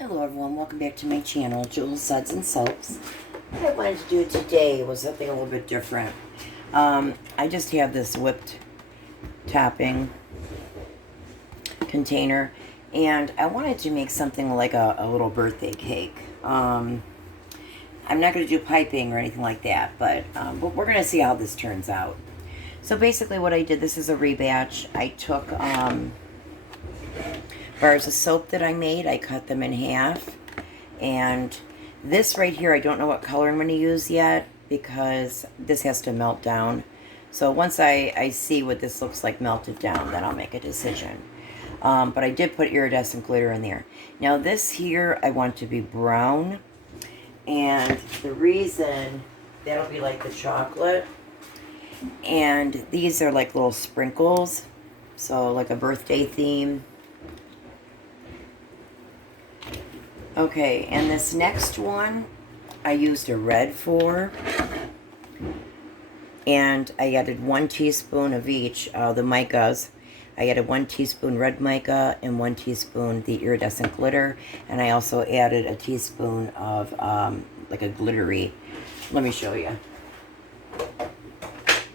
Hello everyone, welcome back to my channel, Jules Suds and Soaps. What I wanted to do today was something a little bit different. I just have this whipped topping container, and I wanted to make something like a little birthday cake. I'm not going to do piping or anything like that, but we're going to see how this turns out. So basically what I did, this is a rebatch. I took bars of soap that I made. I cut them in half. And this right here, I don't know what color I'm going to use yet because this has to melt down. So once I see what this looks like melted down, then I'll make a decision. But I did put iridescent glitter in there. Now this here, I want to be brown. And the reason, that'll be like the chocolate. And these are like little sprinkles. So like a birthday theme. Okay, and this next one, I used a red for, and I added 1 teaspoon of each, the micas. I added 1 teaspoon red mica and 1 teaspoon the iridescent glitter, and I also added a teaspoon of like a glittery. Let me show you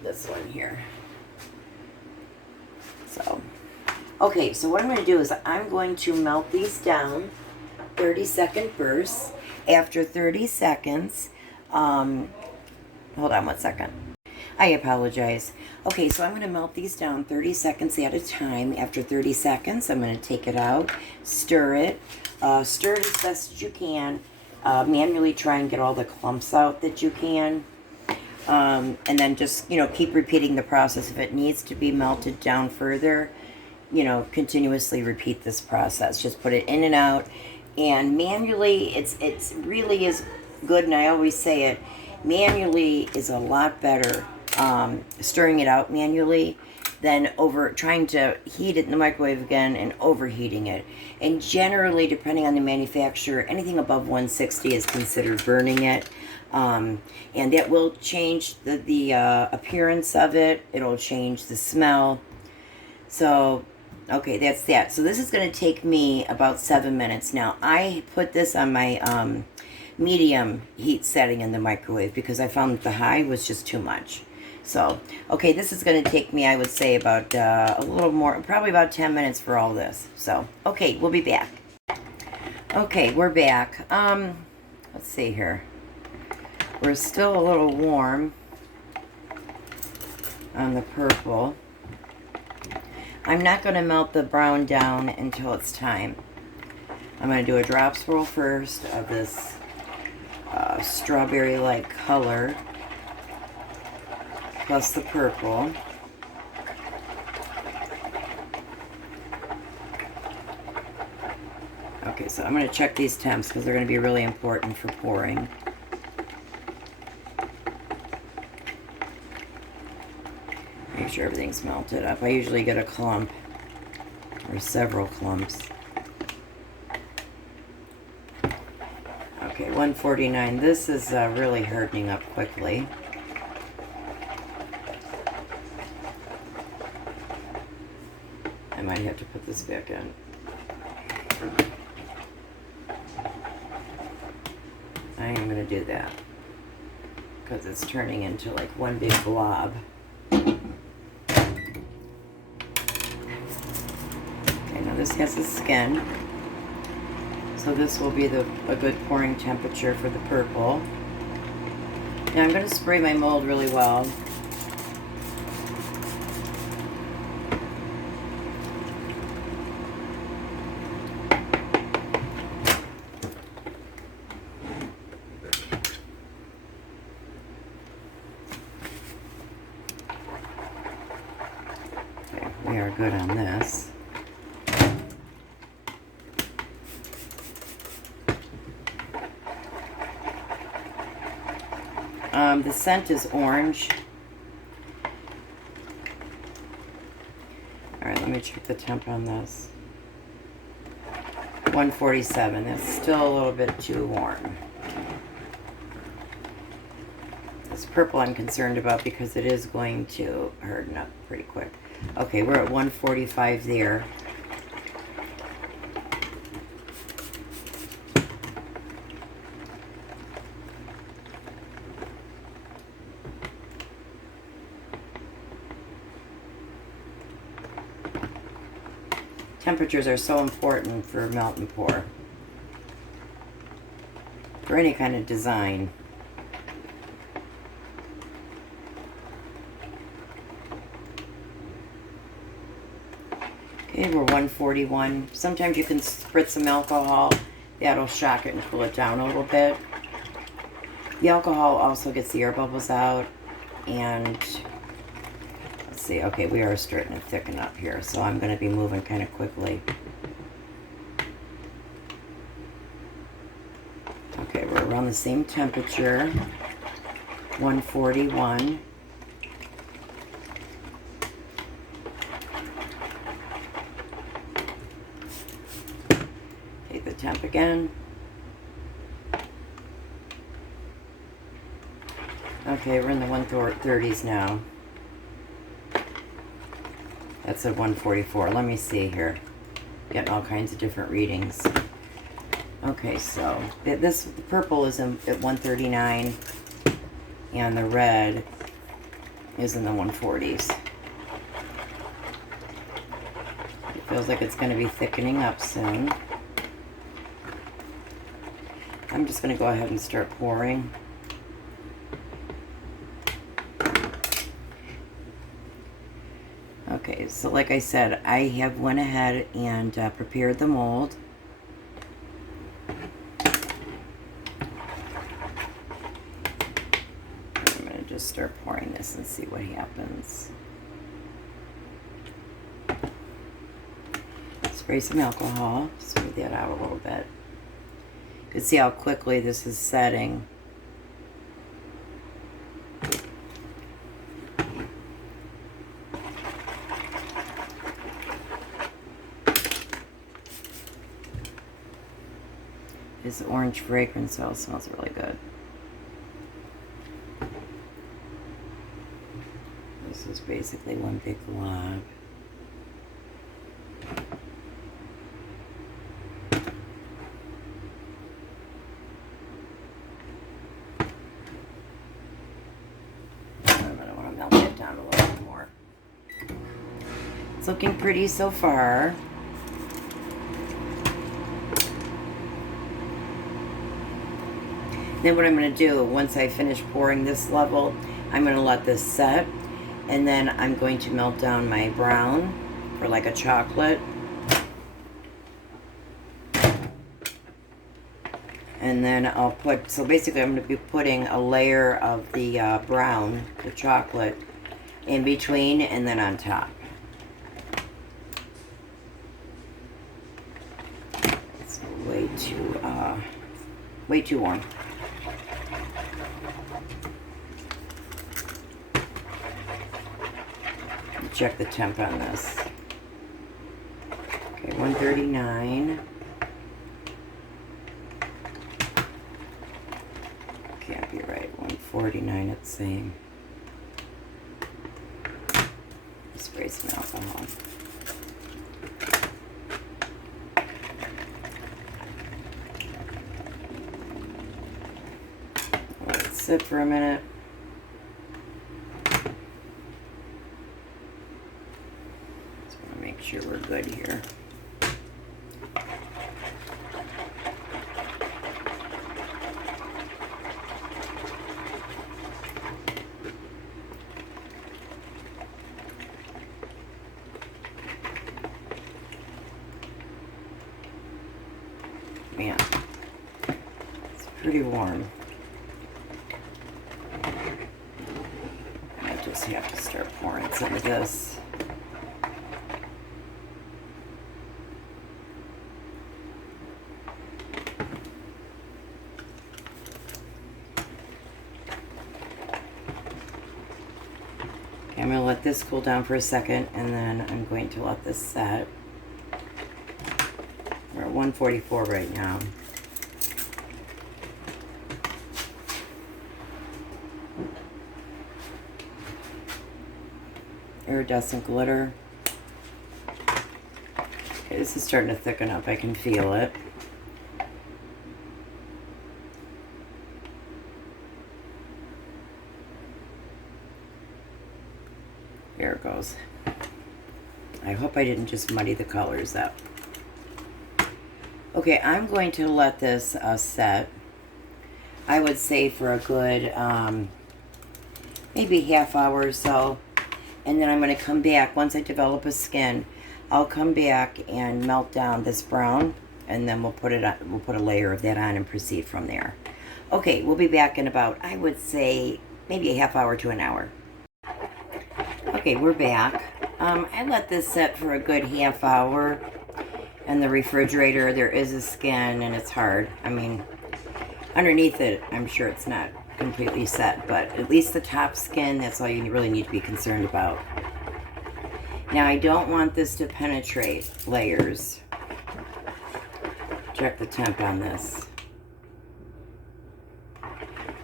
this one here. So, okay, so what I'm going to do is I'm going to melt these down. 30-second bursts. After 30 seconds, hold on 1 second. I apologize. Okay, so I'm going to melt these down 30 seconds at a time. After 30 seconds, I'm going to take it out, stir it. Stir it as best as you can. Manually try and get all the clumps out that you can. And then just, keep repeating the process. If it needs to be melted down further, continuously repeat this process. Just put it in and out. And manually, it's really is good, and I always say it, manually is a lot better, stirring it out manually than trying to heat it in the microwave again and overheating it. And generally, depending on the manufacturer, anything above 160 is considered burning it. And that will change the appearance of it. It'll change the smell. So, okay, that's that. So this is going to take me about 7 minutes. Now, I put this on my medium heat setting in the microwave because I found that the high was just too much. So, okay, this is going to take me, I would say, about a little more, probably about 10 minutes for all this. So, okay, we'll be back. Okay, we're back. Let's see here. We're still a little warm on the purple. I'm not going to melt the brown down until it's time. I'm going to do a drop swirl first of this strawberry-like color plus the purple. Okay, so I'm going to check these temps because they're going to be really important for pouring. Make sure everything's melted up. I usually get a clump or several clumps. Okay, 149. This is really hardening up quickly. I might have to put this back in. I am going to do that because it's turning into like one big blob. This has a skin, so this will be a good pouring temperature for the purple. Now I'm going to spray my mold really well. Okay, we are good on this. The scent is orange. Alright, let me check the temp on this. 147. That's still a little bit too warm. This purple I'm concerned about because it is going to harden up pretty quick. Okay, we're at 145 there. Temperatures are so important for melt and pour. For any kind of design. Okay, we're 141. Sometimes you can spritz some alcohol. That'll shock it and cool it down a little bit. The alcohol also gets the air bubbles out. And let's see, okay, we are starting to thicken up here, so I'm going to be moving kind of quickly. Okay, we're around the same temperature, 141. Take the temp again. Okay, we're in the 130s now. That's at 144. Let me see here. Getting all kinds of different readings. Okay, so the purple is at 139, and the red is in the 140s. It feels like it's going to be thickening up soon. I'm just going to go ahead and start pouring. Okay, so like I said, I have went ahead and prepared the mold. I'm going to just start pouring this and see what happens. Spray some alcohol, smooth that out a little bit. You can see how quickly this is setting. This orange fragrance oil smells really good. This is basically one big log. I want to melt it down a little bit more. It's looking pretty so far. Then what I'm going to do, once I finish pouring this level, I'm going to let this set, and then I'm going to melt down my brown for like a chocolate. And then I'll put, so basically I'm going to be putting a layer of the brown, the chocolate, in between and then on top. It's way too warm. Check the temp on this. Okay, 139. Can't be right. 149 it's saying. Spray some alcohol. Let it sit for a minute. Make sure we're good here. Man, it's pretty warm. I just have to start pouring some of this. I'm going to let this cool down for a second, and then I'm going to let this set. We're at 144 right now. Iridescent glitter. Okay, this is starting to thicken up. I can feel it. There it goes. I hope I didn't just muddy the colors up. Okay, I'm going to let this set, I would say for a good, maybe half hour or so. And then I'm going to come back, once I develop a skin, I'll come back and melt down this brown, and then we'll put a layer of that on and proceed from there. Okay, we'll be back in about, I would say, maybe a half hour to an hour. Okay, we're back. I let this set for a good half hour in the refrigerator. There is a skin and it's hard. I mean, underneath it, I'm sure it's not completely set, but at least the top skin, that's all you really need to be concerned about. Now, I don't want this to penetrate layers. Check the temp on this.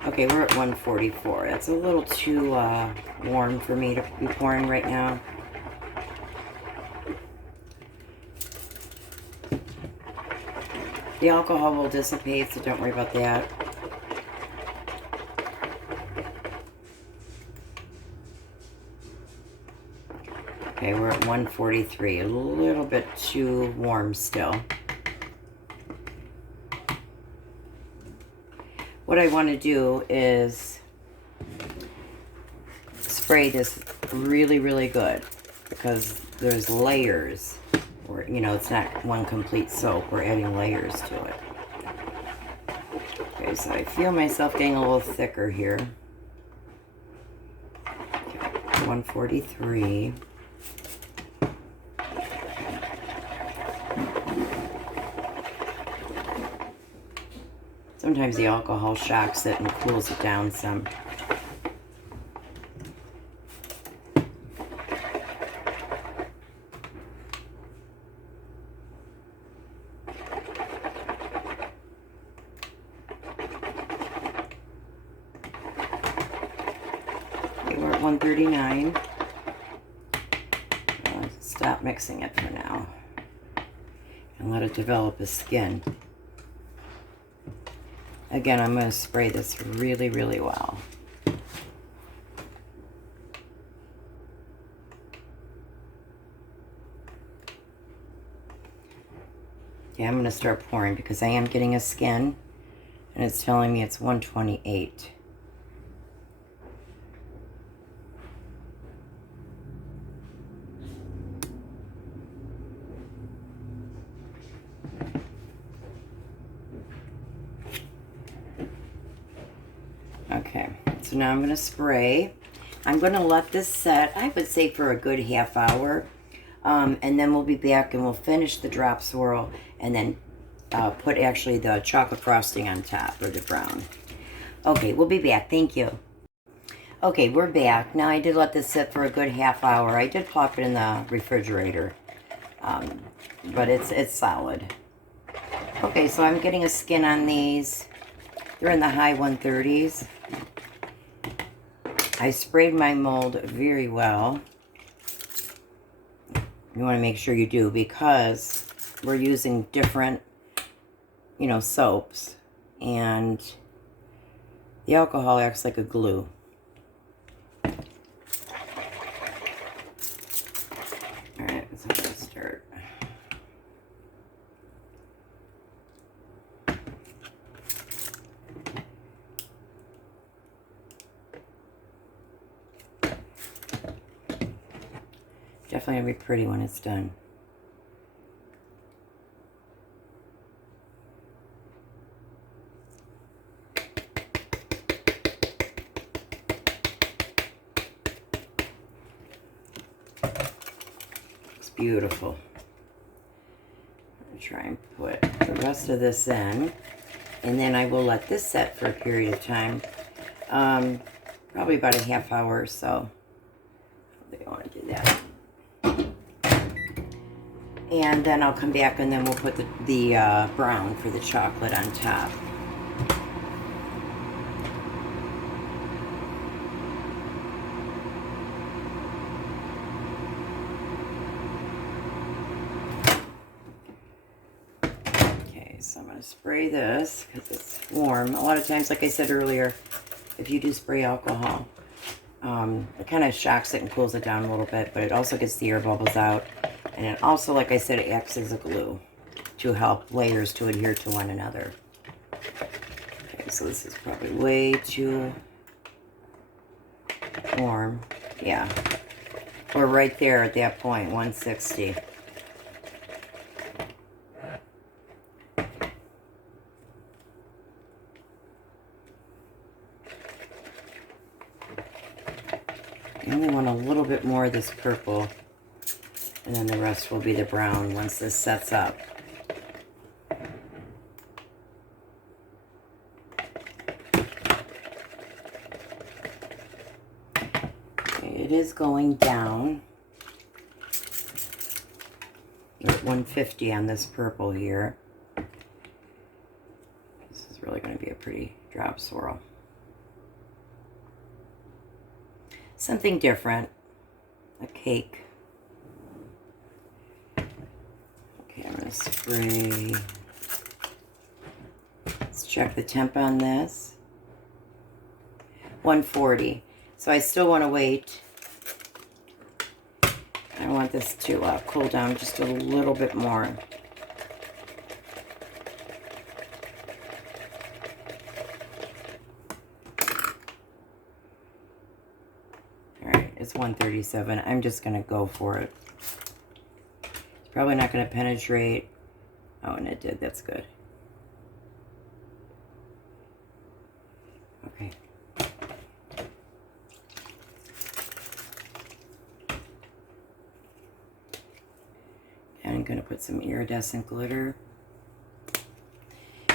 Okay, we're at 144. That's a little too warm for me to be pouring right now. The alcohol will dissipate, so don't worry about that. Okay, we're at 143. A little bit too warm still. What I want to do is spray this really, really good, because there's layers. Or, you know, it's not one complete soap. We're adding layers to it. Okay, so I feel myself getting a little thicker here. Okay, 143. Sometimes the alcohol shocks it and cools it down some. Okay, we're at 139. Stop mixing it for now and let it develop a skin. Again, I'm going to spray this really, really well. Yeah, I'm going to start pouring because I am getting a skin, and it's telling me it's 128. Okay, so now I'm going to spray. I'm going to let this set, I would say, for a good half hour. And then we'll be back and we'll finish the drop swirl and then put actually the chocolate frosting on top, or the brown. Okay, we'll be back. Thank you. Okay, we're back. Now, I did let this sit for a good half hour. I did plop it in the refrigerator, but it's solid. Okay, so I'm getting a skin on these. They're in the high 130s. I sprayed my mold very well. You want to make sure you do, because we're using different, you know, soaps, and the alcohol acts like a glue. All right, so let's start. Definitely gonna be pretty when it's done. It's beautiful. I'm gonna try and put the rest of this in, and then I will let this set for a period of time, probably about a half hour or so. I think I want to do that. And then I'll come back and then we'll put the brown for the chocolate on top. Okay, so I'm going to spray this because it's warm. A lot of times, like I said earlier, if you do spray alcohol, it kind of shocks it and cools it down a little bit, but it also gets the air bubbles out. And it also, like I said, it acts as a glue to help layers to adhere to one another. Okay, so this is probably way too warm. Yeah. We're right there at that point, 160. I only want a little bit more of this purple, and then the rest will be the brown once this sets up. Okay, it is going down. We're at 150 on this purple here. This is really going to be a pretty drop swirl. Something different. A cake. Okay, I'm going to spray. Let's check the temp on this. 140. So I still want to wait. I want this to cool down just a little bit more. Alright, it's 137. I'm just going to go for it. It's probably not going to penetrate. Oh, and it did. That's good. Okay. And I'm going to put some iridescent glitter.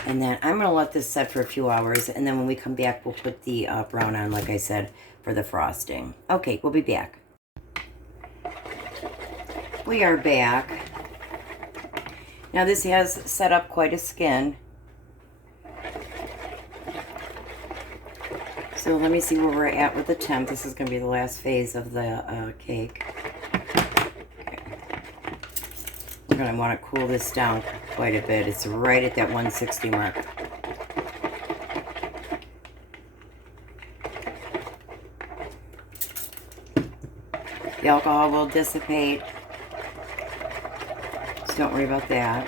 And then I'm going to let this set for a few hours. And then when we come back, we'll put the brown on, like I said, for the frosting. Okay, we'll be back. We are back. Now this has set up quite a skin. So let me see where we're at with the temp. This is going to be the last phase of the cake. Okay. We're going to want to cool this down quite a bit. It's right at that 160 mark. The alcohol will dissipate. So don't worry about that.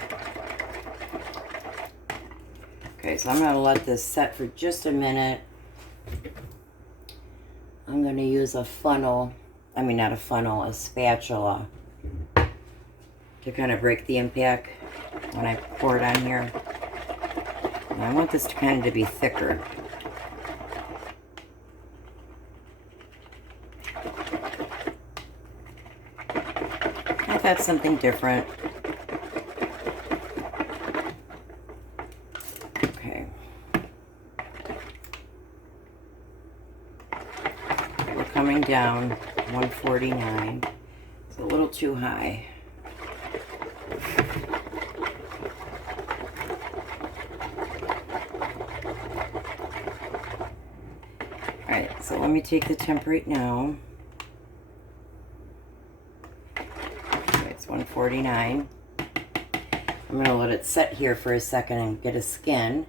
Okay, so I'm going to let this set for just a minute. I'm going to use a funnel, I mean not a funnel, a spatula to kind of break the impact when I pour it on here. And I want this to kind of to be thicker. I thought something different. Okay. We're coming down 149. It's a little too high. Alright, so let me take the temp right now. Okay, it's 149. I'm going to let it set here for a second and get a skin.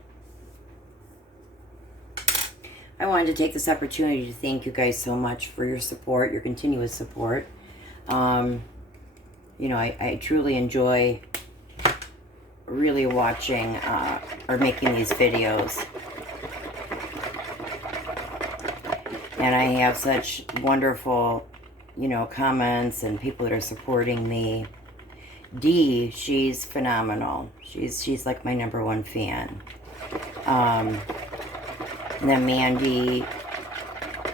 I wanted to take this opportunity to thank you guys so much for your support, your continuous support. You know, I truly enjoy really watching or making these videos. And I have such wonderful, you know, comments and people that are supporting me. Dee, she's phenomenal. She's like my #1 fan. And then Mandy,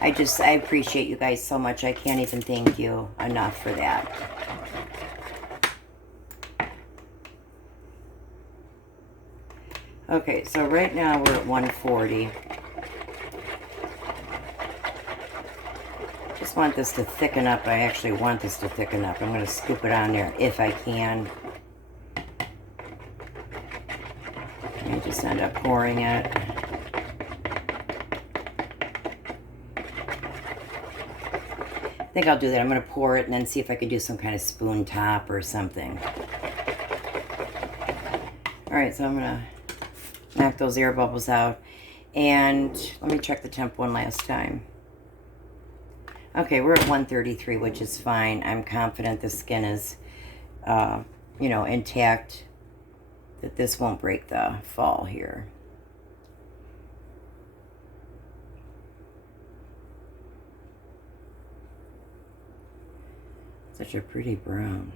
I appreciate you guys so much. I can't even thank you enough for that. Okay, so right now we're at 140. Just want this to thicken up. I actually want this to thicken up. I'm going to scoop it on there if I can. And just end up pouring it. I think I'll do that. I'm going to pour it and then see if I can do some kind of spoon top or something. Alright, so I'm going to knock those air bubbles out. And let me check the temp one last time. Okay, we're at 133, which is fine. I'm confident the skin is you know, intact, that this won't break the fall here. Such a pretty brown.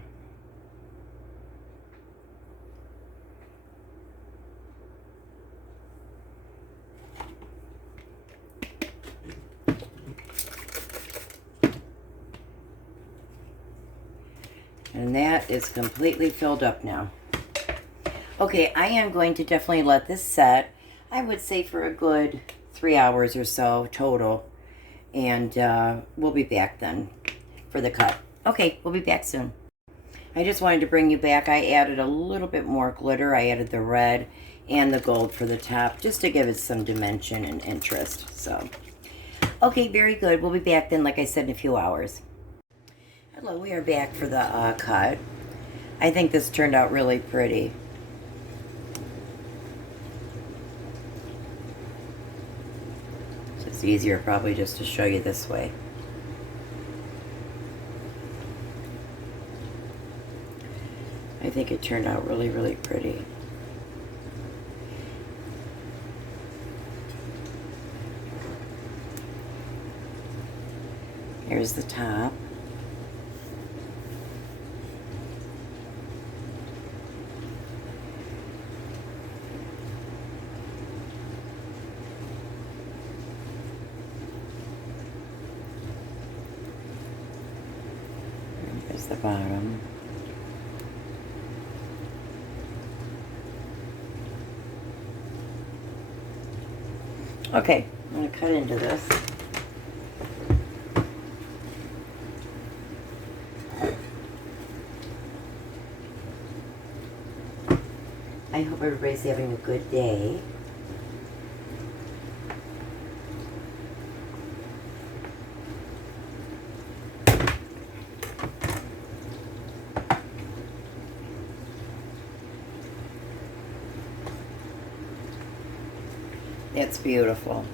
And that is completely filled up now. Okay, I am going to definitely let this set, I would say for a good 3 hours or so total. And we'll be back then for the cut. Okay, we'll be back soon. I just wanted to bring you back. I added a little bit more glitter. I added the red and the gold for the top just to give it some dimension and interest. So, okay, very good. We'll be back then, like I said, in a few hours. Hello, we are back for the cut. I think this turned out really pretty. It's easier probably just to show you this way. I think it turned out really, really pretty. Here's the top. Here's the bottom. Okay, I'm going to cut into this. I hope everybody's having a good day. It's beautiful.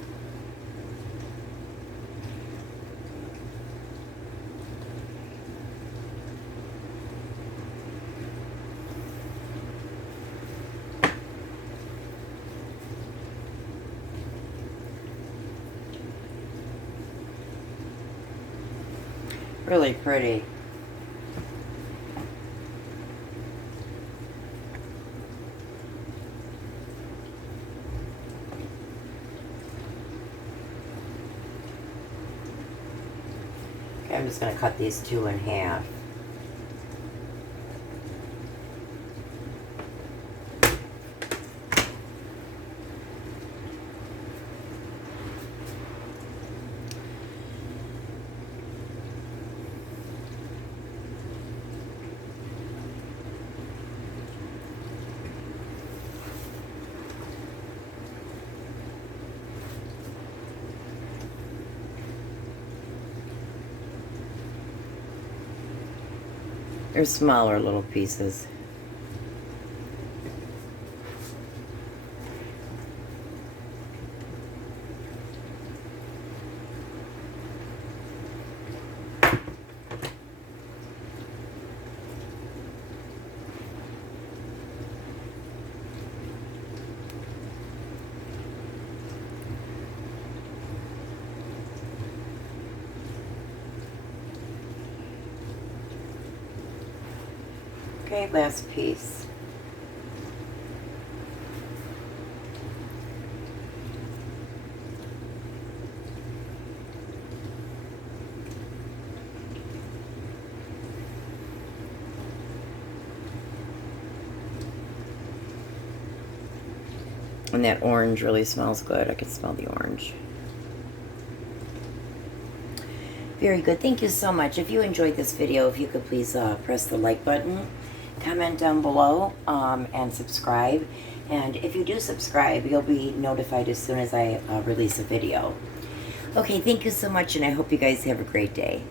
Really pretty. Okay, I'm just going to cut these two in half. They're smaller little pieces. Okay, last piece. And that orange really smells good. I can smell the orange. Very good. Thank you so much. If you enjoyed this video, if you could please press the like button, comment down below, and subscribe. And if you do subscribe, you'll be notified as soon as I release a video. Okay, thank you so much, and I hope you guys have a great day.